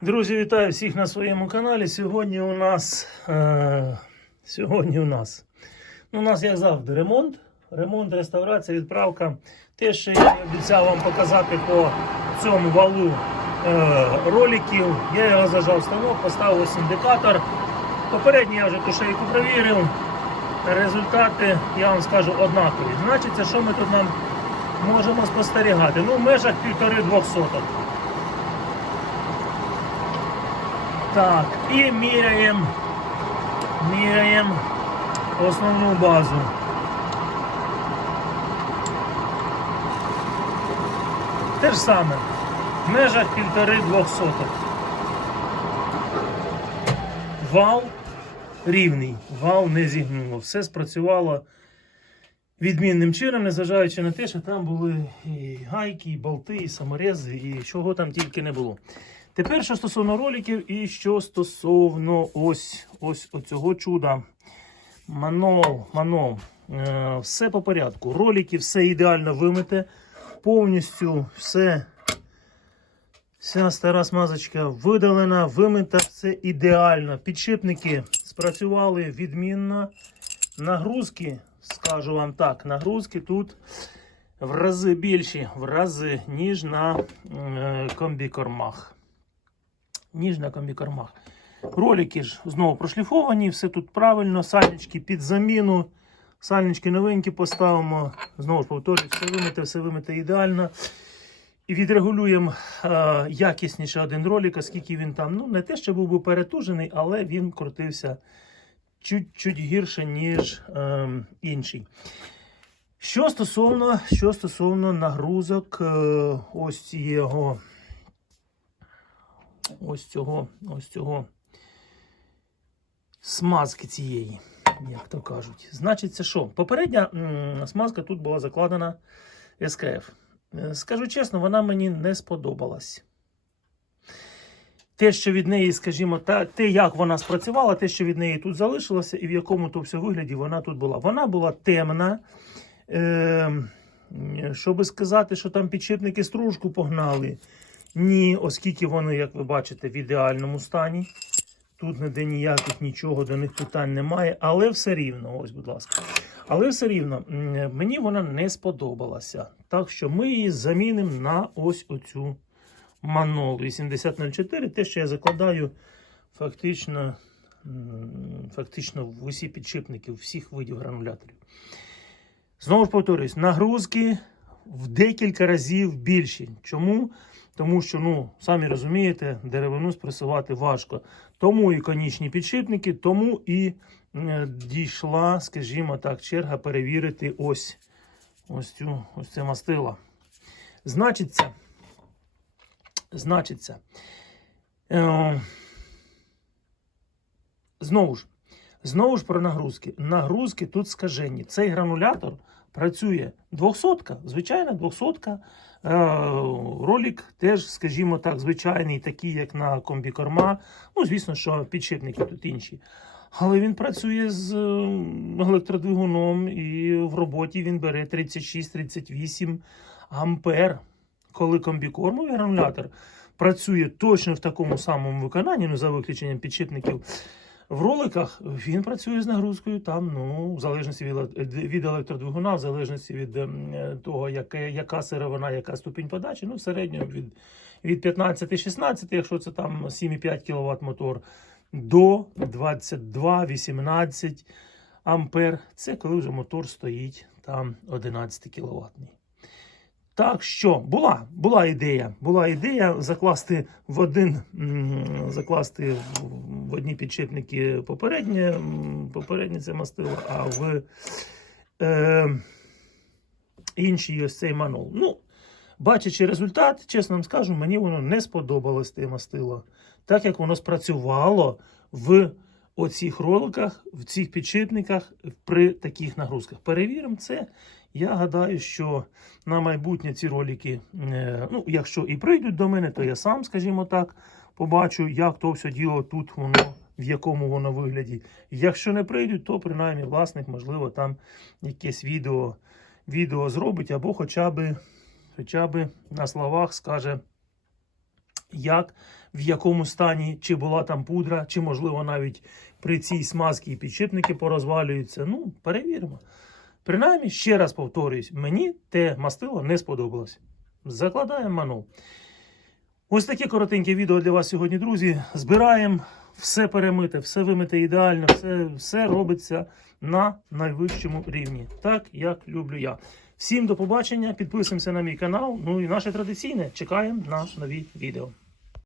Друзі, вітаю всіх на своєму каналі. Сьогодні у нас е, сьогодні у нас ну, у нас, як завжди, ремонт. Ремонт, реставрація, відправка. Те, що я обіцяв вам показати по цьому валу е, роликів. Я його зажав станок, поставив ось індикатор. Попередньо я вже ту шейку провірив. Результати, я вам скажу, однакові. Значить, що ми тут нам можемо спостерігати? Ну, в межах півтори-двох соток. Так, і міряємо, міряємо основну базу. Те ж саме, в межах півтори-двох соток. Вал рівний, вал не зігнуло. Все спрацювало відмінним чином, незважаючи на те, що там були і гайки, і болти, і саморези, і чого там тільки не було. Тепер, що стосовно роликів, і що стосовно ось ось оцього чуда. Манол, манол. Е, все по порядку. Ролики, все ідеально вимите. Повністю все. Вся стара смазочка видалена, вимита, все ідеально. Підшипники спрацювали відмінно. Нагрузки, скажу вам так, нагрузки тут в рази більші, в рази, ніж на е, комбікормах ніж на комбікормах. Ролики ж знову прошліфовані, все тут правильно, сальнички під заміну. Сальнички новенькі поставимо. Знову ж повторюю, все вимите, все вимите ідеально. І відрегулюємо е, якісніше один ролик, оскільки він там, ну, не те, що був би перетужений, але він крутився чуть-чуть гірше, ніж е, інший. Що стосовно, що стосовно нагрузок, е, ось його ось цього, ось цього смазки цієї, як то кажуть. Значить, це що? Попередня смазка тут була закладена СКФ. Е, Скажу чесно, вона мені не сподобалась. Те, що від неї, скажімо, та, те, як вона спрацювала, те, що від неї тут залишилося, і в якому то все вигляді вона тут була. Вона була темна. Е, щоб сказати, що там підшипники стружку погнали. Ні, оскільки вони, як ви бачите, в ідеальному стані. Тут ніде ніяких нічого, до них питань немає, але все рівно, ось, будь ласка. Але все рівно, мені вона не сподобалася. Так що ми її замінимо на ось оцю манол 8004. Те, що я закладаю фактично, фактично в усі підшипники всіх видів грануляторів. Знову ж повторюсь, нагрузки в декілька разів більші. Чому? Тому що, ну, самі розумієте, деревину спресувати важко. Тому і конічні підшипники, тому і е, дійшла, скажімо так, черга перевірити ось, ось, цю, ось це мастило. Значиться, значиться. Е, знову ж, знову ж про нагрузки. Нагрузки тут скажені. Цей гранулятор працює 200, звичайна 200. Е, Ролик теж, скажімо так, звичайний, такий, як на комбікорма. Ну, звісно, що підшипники тут інші. Але він працює з електродвигуном і в роботі він бере 36-38 ампер. Коли комбікормовий гранулятор працює точно в такому самому виконанні, ну за виключенням підшипників. В роликах він працює з нагрузкою там, ну, в залежності від, від електродвигуна, в залежності від ем, е, того, яке, яка сировина, яка ступінь подачі, ну, в середньому від, від 15-16, якщо це там 7,5 кВт мотор, до 22-18 ампер. Це коли вже мотор стоїть там 11 кВт. Так що була, була ідея. Була ідея закласти в один закласти в, одні підшипники попереднє, попереднє це мастило, а в е, інший ось цей манол. Ну, бачачи результат, чесно вам скажу, мені воно не сподобалось те мастило. Так як воно спрацювало в оцих роликах, в цих підшипниках при таких нагрузках. Перевіримо це. Я гадаю, що на майбутнє ці ролики, е, ну, якщо і прийдуть до мене, то я сам, скажімо так, побачу, як то все діло тут воно, в якому воно вигляді. Якщо не прийдуть, то принаймні власник, можливо, там якесь відео, відео зробить, або хоча б, хоча б на словах скаже, як, в якому стані, чи була там пудра, чи, можливо, навіть при цій смазці і підшипники порозвалюються. Ну, перевіримо. Принаймні, ще раз повторюсь, мені те мастило не сподобалось. Закладаємо мануал. Ось таке коротеньке відео для вас сьогодні, друзі. Збираємо все перемите, все вимите ідеально, все, все робиться на найвищому рівні, так як люблю я. Всім до побачення, підписуємося на мій канал. Ну і наше традиційне чекаємо на нові відео.